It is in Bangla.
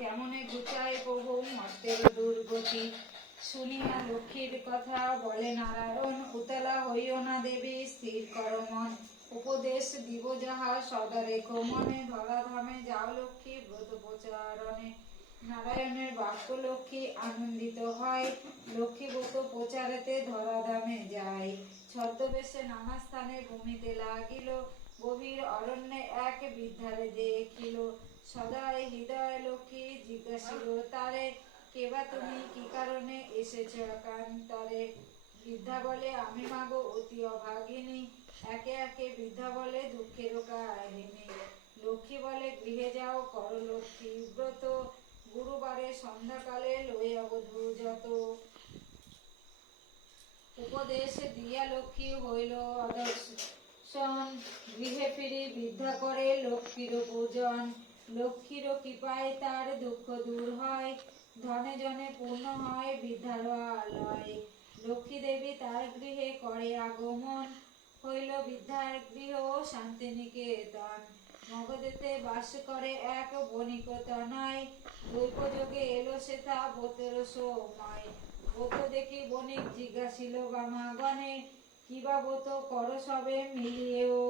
কেমনে ঘুচায় প্রভু মর্তের দুর্গতি। শুনিয়া লক্ষ্মীর কথা বলে নারায়ণ, উতলা হইও না দেবী স্থির কর মন। উপদেশ দিব যাহা সদা রেখো মনে, ধরাধামে যাও লক্ষ্মী ব্রত প্রচারণে। নারায়ণের বাক্য লক্ষ্মী আনন্দিত হয়, লক্ষ্মী ব্রত প্রচারেতে ধরাধামে যায়। ছদ্মবেশে নানা স্থানে ভূমিতে লাগিল, গভীর অরণ্যে এক বৃদ্ধারে দেখিল। সদয় হৃদয় লক্ষ্মী জিজ্ঞাসিল তারে, কেবা তুমি কি কারণে এসেছ একান্তরে। বৃদ্ধা বলে আমি মাগো অতি অভাগিনী, একে একে বৃদ্ধা বলে দুঃখের কাহিনী। লক্ষ্মী বলে গৃহে যাও কর লক্ষ্মী ব্রত, গুরুবারে সন্ধ্যাকালে লইয়া বধূ যত। উপদেশ দিয়া লক্ষ্মী হইল অদর্শন, গৃহে ফিরি বৃদ্ধা করে লক্ষ্মীর পূজন। লক্ষ্মীর কৃপায় তার দুঃখ দূর হয়, ধনে জনে পূর্ণ হয় বৃদ্ধার আলয়। লক্ষ্মী দেবী তার গৃহে করে আগমন, হইল বৃদ্ধার গৃহ শান্তিনিকেতন। মগধেতে বাস করে এক বণিক তনয়, দৈবযোগে এলো সেথা ব্রতের সময়। ব্রত দেখি বণিক জিজ্ঞাসিল বামাগণে, কিবা ব্রত কর সবে মিলিয়ে ও